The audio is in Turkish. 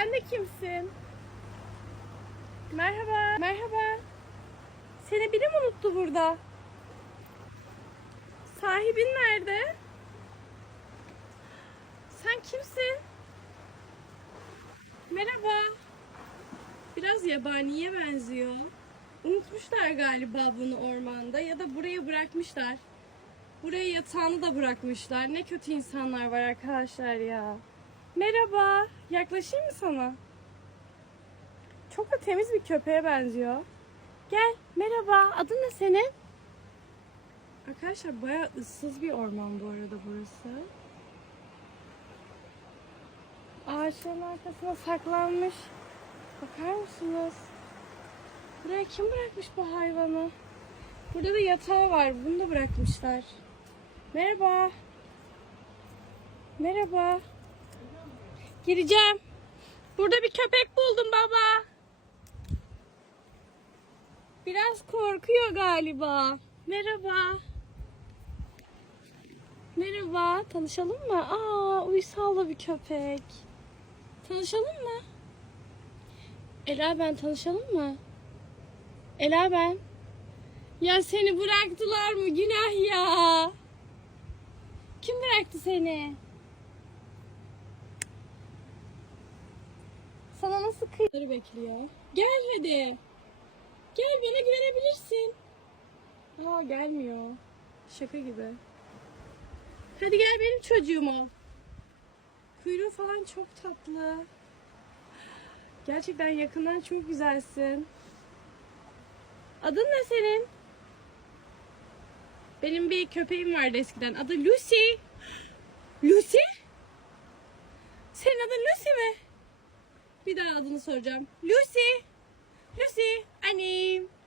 Sen de kimsin? Merhaba. Merhaba. Seni biri mi unuttu burada? Sahibin nerede? Sen kimsin? Merhaba. Biraz yabaniye benziyor. Unutmuşlar galiba bunu ormanda ya da buraya bırakmışlar. Buraya yatağını da bırakmışlar. Ne kötü insanlar var arkadaşlar ya. Merhaba. Yaklaşayım mı sana? Çok da temiz bir köpeğe benziyor. Gel. Merhaba. Adın ne senin? Arkadaşlar bayağı ıssız bir orman bu arada burası. Ağaçların arkasına saklanmış. Bakar mısınız? Buraya kim bırakmış bu hayvanı? Burada da yatağı var. Bunu da bırakmışlar. Merhaba. Merhaba. Gireceğim. Burada bir köpek buldum baba. Biraz korkuyor galiba. Merhaba. Merhaba. Tanışalım mı? Aa, uysallı bir köpek. Tanışalım mı? Ela ben tanışalım mı? Ela ben. Ya seni bıraktılar mı? Günah ya. Kim bıraktı seni? Sana nasıl kıyıları bekliyor? Gel hadi. Gel bana güvenebilirsin. Aa gelmiyor. Şaka gibi. Hadi gel benim çocuğum ol. Kuyruğu falan çok tatlı. Gerçekten yakından çok güzelsin. Adın ne senin? Benim bir köpeğim vardı eskiden. Adı. Lucy? Bir daha adını soracağım. Lucy. Lucy. Annem.